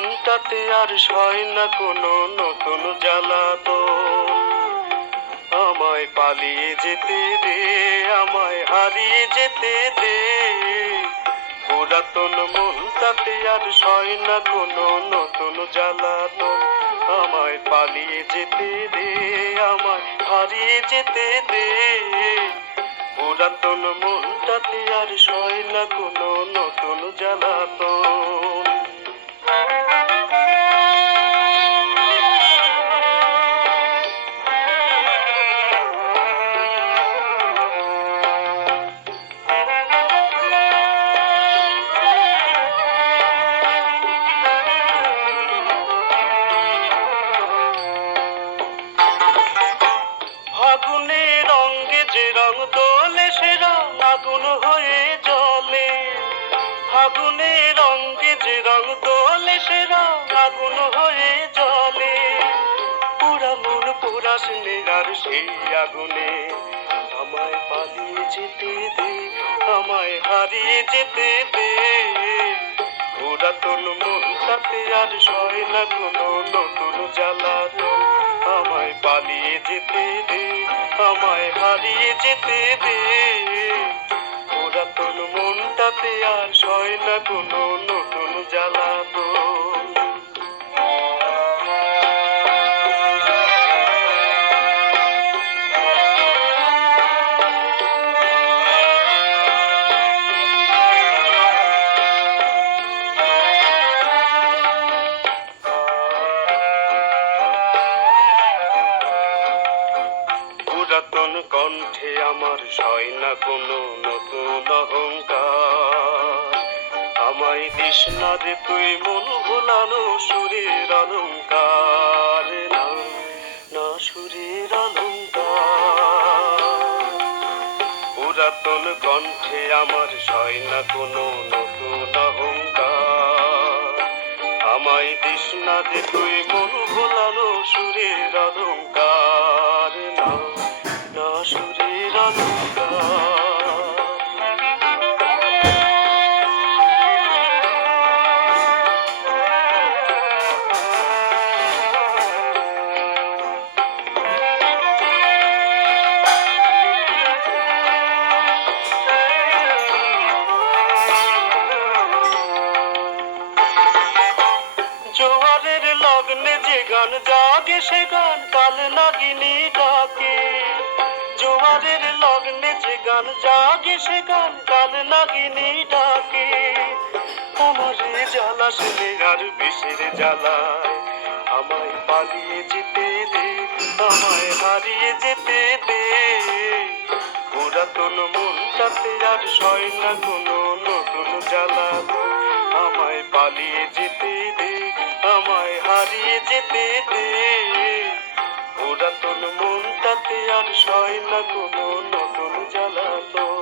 মনটাতে আর সয় না কোনো নতুন জ্বালাতন। আমায় পালিয়ে যেতে দে, আমায় হারিয়ে যেতে দে। পুরাতন মনটাতে আর সয় না কোনো নতুন জ্বালাতন। আমায় পালিয়ে যেতে দে, আমায় হারিয়ে যেতে দে। পুরাতন মনটাতে আর সয় না কোনো নতুন জ্বালাতন। ফাগুনের রঙে যে রং দোলে সে রং আগুন হয়ে জ্বলে। ফাগুনের রঙে যে রং দোলে সে রং আগুন হয়ে জ্বলে। পুরা মন পুরা স্নেহার সেই আগুনে আমায় পালিয়ে যেতে দে, আমায় হারিয়ে যেতে দে। পুরাতন মনটাতে আর সয় না কোনো নতুন জ্বালাতন। আমায় পালিয়ে যেতে দে, আমায় হারিয়ে যেতে দে। পুরাতন মনটাতে আর সয় না কোনো নতুন জ্বালাতন। পুরাতন কণ্ঠে আমার সয় না কোনো নতুন অহংকার। আমায় দিস না রে তুই মন ভোলানো সুরের অলংকার। না না সুরের অলংকার। পুরাতন কণ্ঠে আমার সয় না কোনো নতুন অহংকার। আমায় দিস না রে তুই মন ভোলানো সুরের অলংকার। না না সুরের অলংকার। জোয়ারের লগ্নে যে গান জাগে সে গান কাল নাগিনী ডাকে। জোয়ারের লগ্নে যে গান জাগে সে গান কাল নাগিনী ডাকে। আমারে জ্বালা স্নেহার বিষের জ্বালায় আমায় পালিয়ে যেতে দে, আমায় হারিয়ে যেতে দে। পুরাতন মনটাতে আর সয় না কোনো নতুন জ্বালাতন। আমায় পালিয়ে যেতে দে, আমায় হারিয়ে যেতে দে। পুরাতন মনটাতে আর সয় না কোনো নতুন জ্বালাতন।